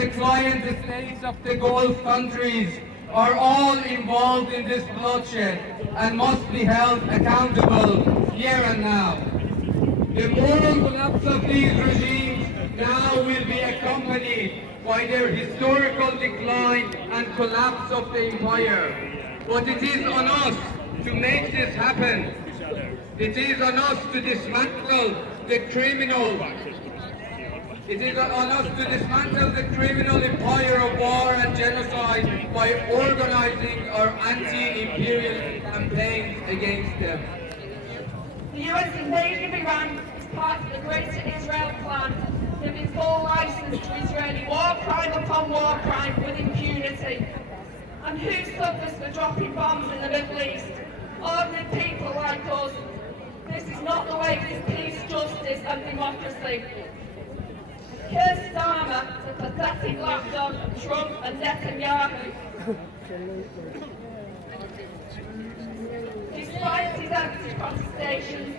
the client states of the Gulf countries are all involved in this bloodshed and must be held accountable here and now. The moral collapse of these regimes now will be accompanied by their historical decline and collapse of the empire. But it is on us to make this happen. It is on us to dismantle the criminal. It is on us to dismantle the criminal empire of war and genocide by organizing our anti-imperialist campaigns against them. The US invasion of Iran is part of the greater Israel plan, giving full license to Israeli war crime upon war crime with impunity. And who suffers for dropping bombs in the Middle East? Ordinary people like us. This is not the way to peace, justice and democracy. Keir Starmer, the pathetic lapdog of Trump and Netanyahu. Despite his anti-protestations,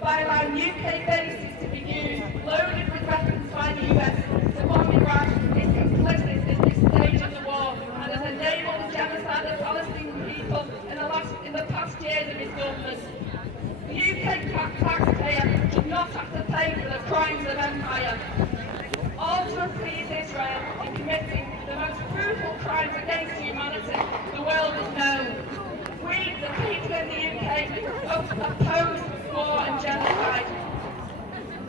by allowing UK bases to be used, loaded with weapons by the US to bomb Iraq, is complicit in this stage of the war and has enabled the genocide of Palestinian people in the past years of his government. The UK taxpayer should not have to pay for the crimes of empire. All to appease Israel in committing the most brutal crimes against humanity the world has known. We, the people in the UK, oppose war and genocide.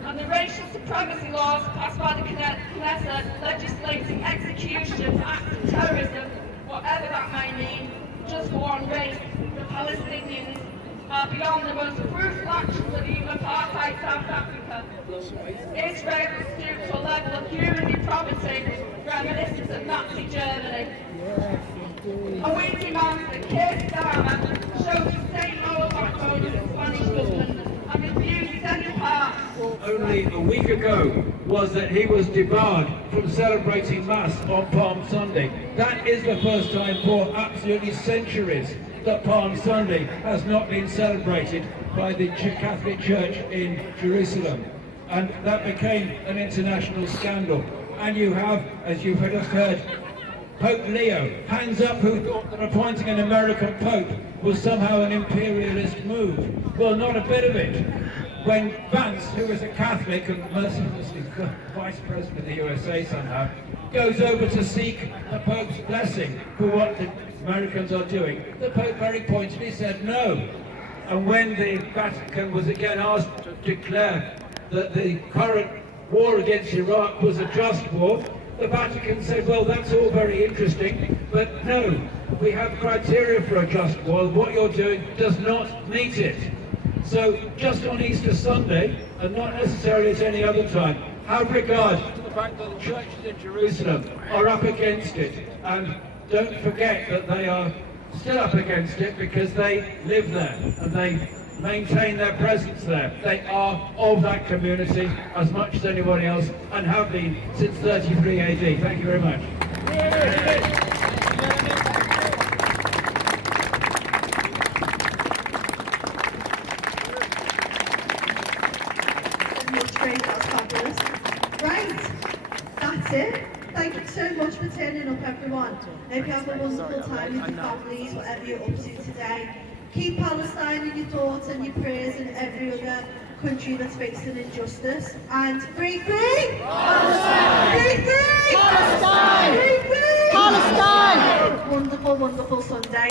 And the racial supremacy laws passed by the Knesset legislating execution, acts of terrorism, whatever that may mean, just for one race, the Palestinians, are beyond the most brutal actions of even apartheid South Africa. Israel has stooped to a level of human depravity reminiscent of Nazi Germany. And we demand that Keir Starmer shows the same moral backbone as the Spanish government and refuses any part. Only a week ago was that he was debarred from celebrating Mass on Palm Sunday. That is the first time for absolutely centuries that Palm Sunday has not been celebrated by the Catholic Church in Jerusalem. And that became an international scandal. And you have, as you've just heard, Pope Leo, hands up, who thought that appointing an American Pope was somehow an imperialist move. Well, not a bit of it. When Vance, who is a Catholic and mercilessly Vice President of the USA somehow, goes over to seek the Pope's blessing for what the Americans are doing, the Pope very pointedly said no. And when the Vatican was again asked to declare that the current war against Iraq was a just war, the Vatican said, well, that's all very interesting, but no, we have criteria for a just war. What you're doing does not meet it. So just on Easter Sunday, and not necessarily at any other time, have regard to the fact that the churches in Jerusalem are up against it. And don't forget that they are still up against it because they live there and they maintain their presence there. They are of that community as much as anybody else and have been since 33 AD. Thank you very much. That's fabulous. Right, that's it. Thank you so much for turning up, everyone. Hope you have a wonderful time with your families, whatever you're up to today. Keep Palestine in your thoughts and your prayers and every other country that's facing injustice. And free, free! Palestine! Free, free! Palestine! Free, free! Palestine! Wonderful, wonderful Sunday.